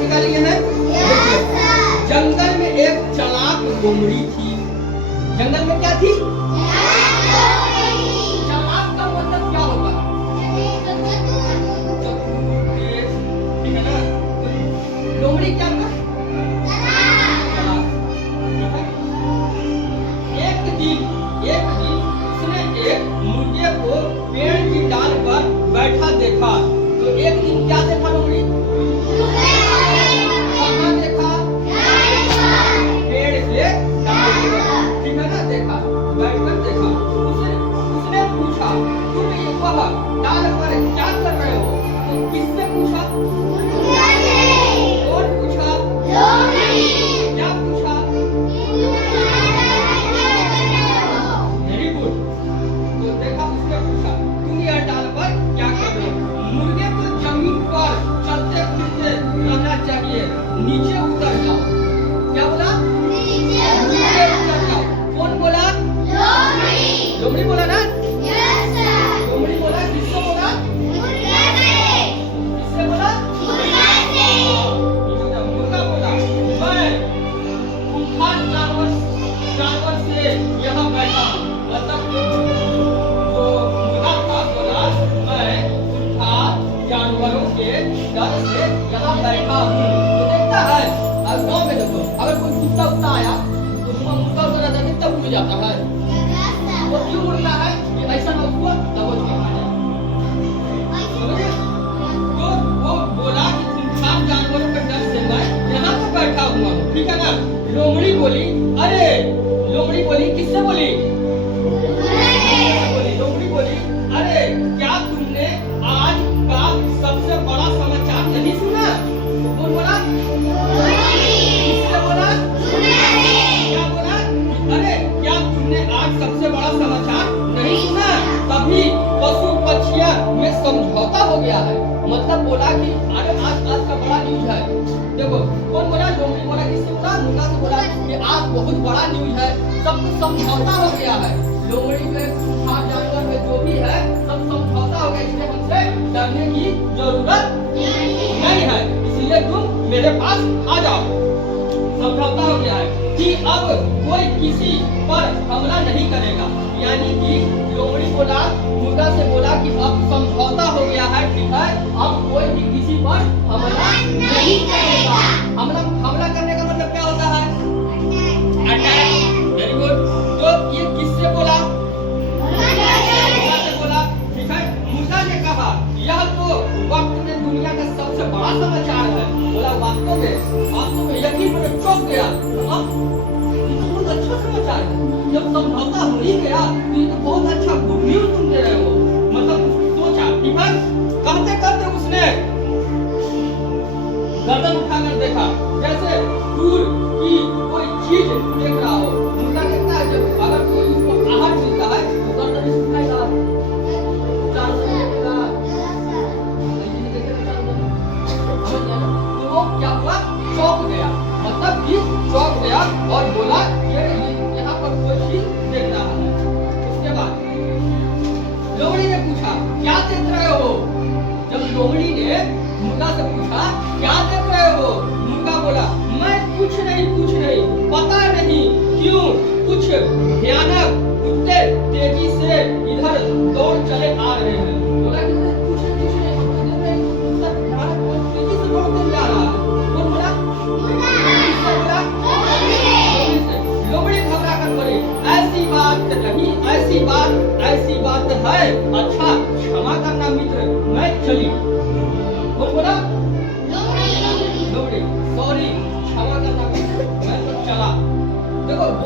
सिखा लिए हैं। जंगल में एक चालाक लोमड़ी थी। जंगल में क्या थी? चालाक का मतलब क्या होगा? ठीक है ना? लोमड़ी क्या था? चालाक। ठीक है? एक दिन उसने एक मुर्गे को पेड़ की डाल पर बैठा देखा। तो एक दिन क्या देखा लोमड़ी? कहाँ देखा? पेड़ के डाल पर। ठीक है ना? देखा, बैठकर देखा। उसने पूछा, तुम ये डाल पर क्या कर रहे हो? तो किसने पूछा? कौन पूछा? क्या पूछा? Very good. तो देखा, उसने पूछा, तुम यह डाल पर क्या कर रहे हो? मुर्गे को जमीन पर चलते फिरते रहना चाहिए, नीचे उतर जाओ। क्या बोला? नीचे उतर जाओ। कौन बोला? लोमड़ी बोला ना? लोमड़ी बोला। किससे बोला? किससे बोला? मुर्गा बोला, मैं खूंखार जानवर से यहाँ बैठा हूँ। मतलब वो मुर्गा था, बोला मैं खूंखार जानवरों के डर से यहाँ बैठा हूँ। तो देखता है, अब गाँव में देखो, अगर कोई कुत्ता उत्ता आया तो मुर्गा उतर जाता है, तब उड़ जाता है। वो क्यों उड़ता है? कि ऐसा ना उसको दबोच के खा जाए। तो वो बोला कि खूंखार जानवरों के डर से मैं यहाँ पर बैठा हुआ हूँ। ठीक है ना? लोमड़ी बोली, अरे लोमड़ी बोली, किससे बोली? लोमड़ी बोली, अरे क्या तुमने आज का सबसे बड़ा समाचार नहीं सुना? कौन बोला? किससे बोला? क्या बोला? अरे क्या तुमने आज सबसे बड़ा समाचार नहीं सुना? तभी पशु पक्षियों में समझौता हो गया है। मतलब बोला कि अरे आज का बड़ा न्यूज है। देखो, कौन बोला? लोमड़ी बोला। किससे बोला? मुर्गा से बोला कि आज बहुत बड़ा न्यूज है, सब कुछ समझौता हो गया है। लोमड़ी में खूंखार जानवर में जो भी है सब समझौता हो गया, इसलिए हमसे डरने की जरूरत नहीं है। इसलिए तुम मेरे पास आ जाओ। समझौता हो गया है कि अब कोई किसी पर हमला नहीं करेगा। यानी कि लोमड़ी बोला, मुर्गा से बोला कि अब समझौता हो गया है, ठीक है, अब कोई भी किसी पर हमला नहीं करेगा। हमला करने का मतलब क्या होता है? अटैक। Very good. तो ये किससे बोला? मुर्गा से बोला। ठीक है? मुर्गा ने कहा, यह तो वक्त में दुनिया का सबसे बड़ा समाचार है। बोला, वास्तव में यकीन मैंने चौंक गया। ये तो बहुत अच्छा समाचार है। जब समझौता हो ही गया तो ये तो बहुत अच्छा गुड न्यूज तुम दे रहे हो। मतलब सोचा। ठीक है? कहते कहते उसने गर्दन उठाकर देखा, जैसे दूर की कोई चीज देख रहा हो। मुर्गा देखता है, जब अगर कोई उसको आहार मिलता है तो गर्दन इसे उठाएगा, तो वो क्या हुआ? चौंक गया। मतलब कि चौंक गया और बोला, ये यहाँ पर कोई चीज देख रहा है। उसके बाद लोमड़ी ने पूछा, क्या देख रहे हो? जब लोमड़ी ने मुर्गा से पूछा, क्या देख रहे हो? मुर्गा बोला, मैं कुछ नहीं, पता नहीं क्यों कुछ भयानक कुत्ते तेजी से इधर दौड़ चले आ रहे हैं। बोला कि कुछ नहीं, कुत्ता भयानक तेजी से दौड़ते जा रहा है। कौन बोला? लोमड़ी घबरा कर बोली, ऐसी बात नहीं, ऐसी बात है। अच्छा क्षमा करना मित्र, मैं चली। कौन बोला? लोमड़ी। सॉरी, क्षमा करना मित्र, मैं तो चला। देखो।